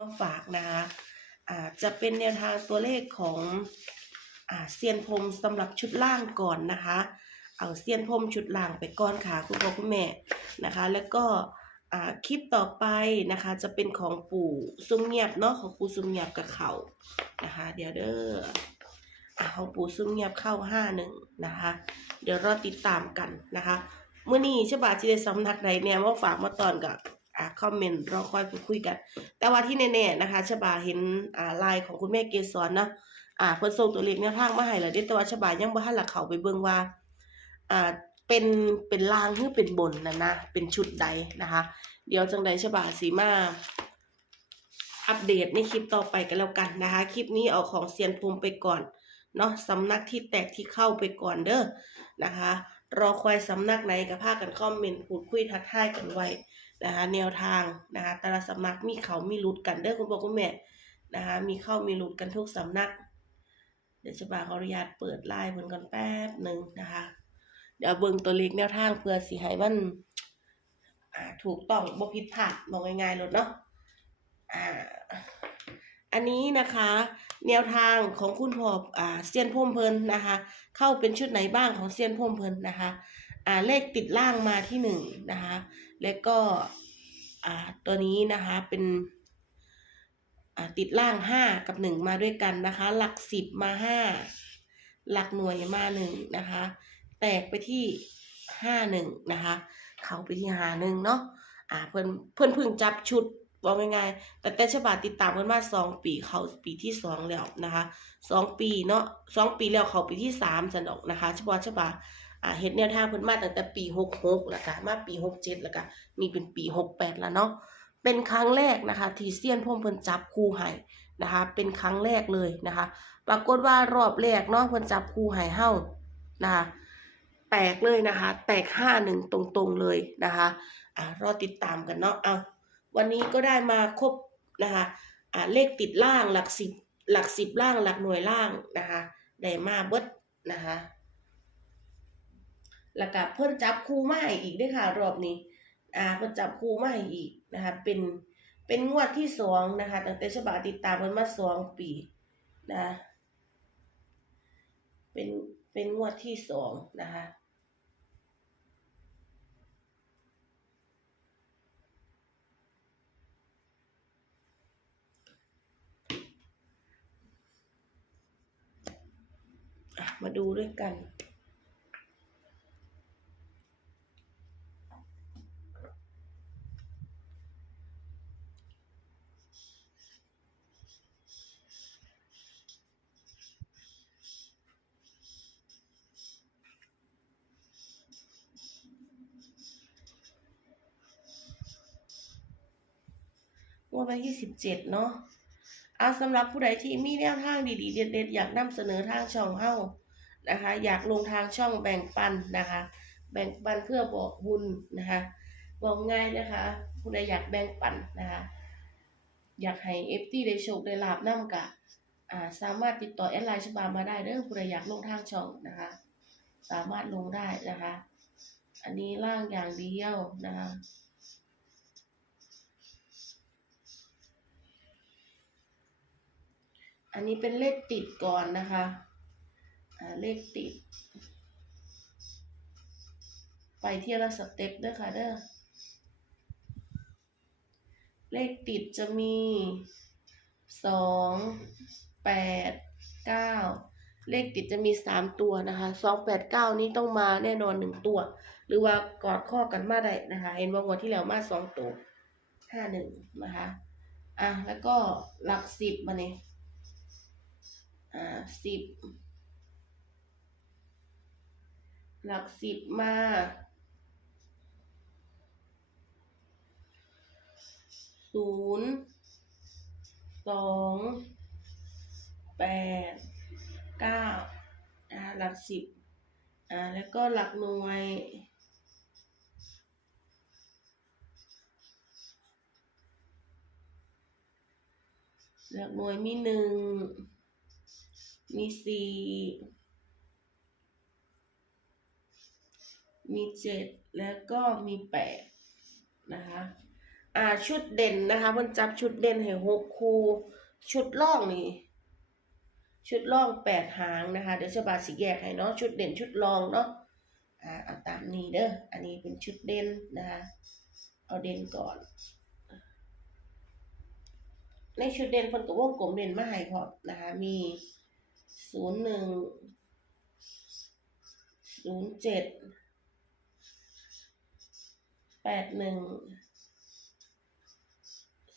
มาฝากนะคะอ่าจะเป็นแนวทางตัวเลขของอเซียนพรมสำหรับชุดล่างก่อนนะคะ เอาเซียนพรมชุดล่างไปก่อนค่ะคุณพ่อคุณแม่นะคะ แล้วก็คลิปต่อไปนะคะ จะเป็นของปู่ซุ่มเงียบเนาะของปู่ซุ่มเงียบกับเขานะคะ เดี๋ยวเด้ออ่าของปู่ซุ่มเงียบเข้าห้าหนึ่งนะคะ เดี๋ยวรอติดตามกันนะคะเมื่อนี้ฉบาจิได้สำนักใดเนี่ยมาฝากมาตอนกับ อ่าคอมเมนต์รอคอยพูดคุยกัน แต่ว่าที่แน่ๆนะคะฉบาเห็นอ่าไลน์ของคุณแม่เกศรเนาะอ่าเพิ่นส่งตัวเลขแนวทางมาให้แล้วเด้แต่ว่าฉบายังบ่ทันละเข้าไปเบิ่งว่าอ่าเป็นเป็นลางหรือเป็นบนนะนะเป็นชุดใดนะคะ เดี๋ยวจังใดฉบาสีมาอัปเดตในคลิปต่อไปกันแล้วกันนะคะ คลิปนี้เอาของเซียนภูมิไปก่อนเนาะสำนักที่แตกที่เข้าไปก่อนเด้อนะคะ รอคอยสำนักไหนกับพาคกันคอมเมนต์พูดคุยทักทายกันไว้ นะคะแนวทางนะคะแต่ละสำนักมีเขามีหลุดกันเด้อคุณพ่อคุณแม่นะคะมีเข้ามีหลุดกันทุกสำนัก เดี๋ยวจะบาขออนุญาตเปิดไลน์เพิ่นก่อนแป๊บหนึ่งนะคะ เดี๋ยวเบิ่งตัวเลขแนวทางเพื่อสิให้มันถูกต้องบ่ผิดพลาดบอกง่ายๆเลยเนาะอ่าอันนี้นะคะ แนวทางของคุณพ่ออ่าเซียนพ่มเพลินนะคะ เข้าเป็นชุดไหนบ้างของเซียนพ่มเพลินนะคะอ่าเลขติดล่างมาที่หนึ่งนะคะ แล้วก็อ่าตัวนี้นะคะเป็นอ่าติดล่างห้ากับหนึ่งมาด้วยกันนะคะ หลักสิบมาห้าหลักหน่วยมาหนึ่งนะคะ แตกไปที่ห้าหนึ่งนะคะ เข้าไปที่หาหนึ่งเนาะอ่าเพิ่อนเพิ่อนเพึ่งจับชุดว่าง่ายๆแต่แต่ฉบับติดตามเพิ่นมาสองปีเขาปีที่สองแล้วนะคะสองปีเนาะสองปีแล้วเขาปีที่สามสันอกนะคะเฉพาะฉบับ อ่าเฮ็ดแนวทางเพิ่นมาตั้งแต่ปีหกหกแล้วก็มาปีหกเจ็ดแล้วก็มีเป็นปีหกแปดแล้วเนาะเป็นครั้งแรกนะคะที่เซียนพ่มเพิ่นจับคู่ให้นะคะ เป็นครั้งแรกเลยนะคะ ปรากฏว่ารอบแรกเนาะเพิ่นจับคู่ให้เฮานะคะแตกเลยนะคะ แตกห้าหนึ่งตรงๆเลยนะคะอ่ารอติดตามกันเนาะเอาวันนี้ก็ได้มาครบนะคะอ่าเลขติดล่างหลักสิบหลักสิบล่างหลักหน่วยล่างนะคะได้มาเบิดนะคะ แล้วก็เพิ่นจับคู่มาให้อีกด้วยค่ะ รอบนี้อ่าเพิ่นจับคู่มาให้อีกนะคะ เป็นเป็นงวดที่สองนะคะตั้งแต่ฉบับติดตามเพิ่นมาสองปีนะเป็นเป็นงวดที่สองนะคะมาดูด้วยกัน วันที่สิบเจ็ดเนาะเอาสำหรับผู้ใดที่มีแนวทางดีๆ เด็ดๆ อยากนำเสนอทางช่องเฮานะคะ อยากลงทางช่องแบ่งปันนะคะ แบ่งปันเพื่อบอกบุญนะคะบอกง่ายนะคะ ผู้ใดอยากแบ่งปันนะคะ อยากให้เอฟตี้ได้โชคได้ลาบนํกะอ่าสามารถติดต่อแอดไลน์ฉบามาได้เด้อผู้ใดอยากลงทางช่องนะคะ สามารถลงได้นะคะ อันนี้ล่างอย่างเดียวนะคะ อันนี้เป็นเลขติดก่อนนะคะเลขติด ไปเที่ยละสเต็ปด้อค่ะเด้อเลขติดจะมีสองแปดเก้าเลขติดจะมีสามตัวนะคะสองแปดเก้านี้ต้องมาแน่นอนหนึ่งตัว หรือว่ากอดข้อกันมาได้นะคะ เห็นว่างวดที่แล้วมาสองตัวห้าหนึ่งนะคะ อะ แล้วก็หลักสิบมาเนี่ย อ่าสิบหลักสิบมาศูนย์สองแปดเก้าอ่าหลักสิบอ่าแล้วก็หลักหน่วยหลักหน่วยมีหนึ่ง มีสี่มีเจ็ดแล้วก็มีแปดนะคะอ่าชุดเด่นนะคะเพิ่นจับชุดเด่นให้หกคู่ชุดล่องนี่ชุดล่องแปดหางนะคะ เดี๋ยวฉบาสิแยกให้เนาะชุดเด่นชุดรองเนาะอ่าเอาตามนี้เด้ออันนี้เป็นชุดเด่นนะคะเอาเด่นก่อน ในชุดเด่นเพิ่นก็วงกลมเด่นมาให้พอนะคะมี ศูนย์หนึ่งศูนย์เจ็ดแปดหนึ่ง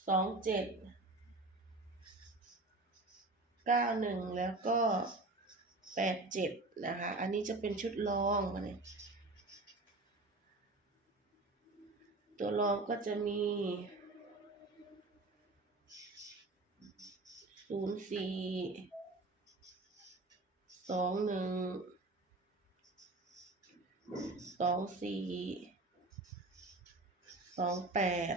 สองเจ็ดเก้าหนึ่งแล้วก็แปดเจ็ดนะคะ อันนี้จะเป็นชุดรองมาเนี่ยตัวรองก็จะมีศูนย์สี่ สองหนึ่งสองสี่สองแปด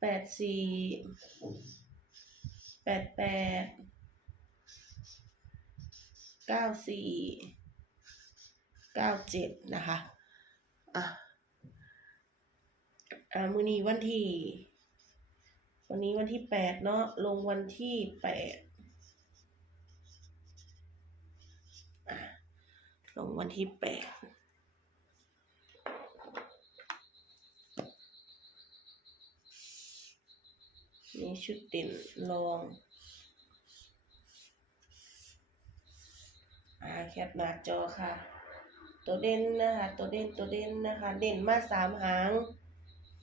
แปดสี่แปดแปดเก้าสี่เก้าเจ็ดนะคะ อะ อ่ามือนี้วันที่ วันนี้วันที่แปดเนาะลงวันที่แปดลงวันที่แปดนี่ชุดเด่นลองอ่าแคปหน้าจอค่ะ ตัวเด่นนะคะ ตัวเด่นตัวเด่นนะคะ เด่นมาสามหาง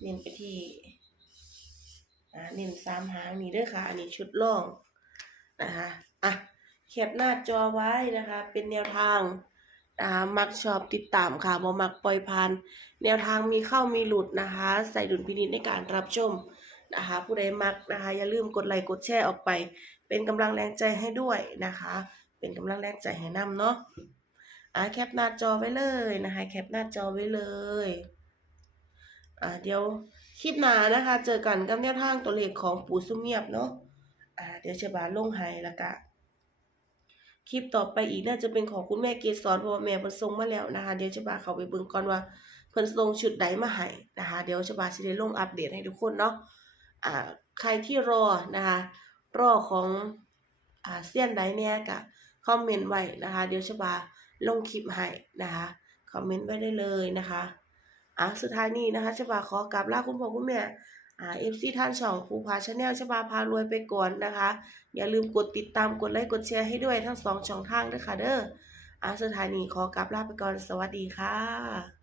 เน้นไปที่ เน้นสามหางนี่ด้วยค่ะ อันนี้ชุดล่องนะคะอะแคปหน้าจอไว้นะคะ เป็นแนวทางอ่ามักชอบติดตามค่ะบ่มักปล่อยผ่าน แนวทางมีเข้ามีหลุดนะคะ ใส่ดุลพินิจในการรับชมนะคะ ผู้ใดมักนะคะ อย่าลืมกดไลค์กดแชร์ออกไป เป็นกำลังแรงใจให้ด้วยนะคะ เป็นกำลังแรงใจให้นำเนาะอ่าแคปหน้าจอไว้เลยนะคะ แคปหน้าจอไว้เลยอ่าเดี๋ยว คลิปหน้านะคะ เจอกันกับแนวทางตัวเลขของปู่ซุ่มเงียบเนาะอ่าเดี๋ยวจะบาลงให้แล้วก็คลิปต่อไปอีกน่าจะเป็นของคุณแม่เกศรเพราะว่าแม่เพิ่นส่งมาแล้วนะคะ เดี๋ยวจะบาเข้าไปเบิ่งก่อนว่าเพิ่นส่งชุดใดมาให้นะคะ เดี๋ยวจะบาสิได้ลงอัปเดตให้ทุกคนเนาะอ่าใครที่รอนะคะรอของอ่าเซียนใดเนี่ยก็คอมเมนต์ไว้นะคะ เดี๋ยวจะบาลงคลิปให้นะคะคอมเมนต์ไว้ได้เลยนะคะ อะสุดท้ายนี้นะคะชบาขอกลับลาคุณพ่อคุณแม่อ่าเอฟซีท่านสองครูพาชาแนลชบาพารวยไปก่อนนะคะ อย่าลืมกดติดตามกดไลค์กดแชร์ให้ด้วยทั้งสองช่องทางด้วยค่ะเด้ออะสุดท้ายนี้ขอกลับลาไปก่อนสวัสดีค่ะ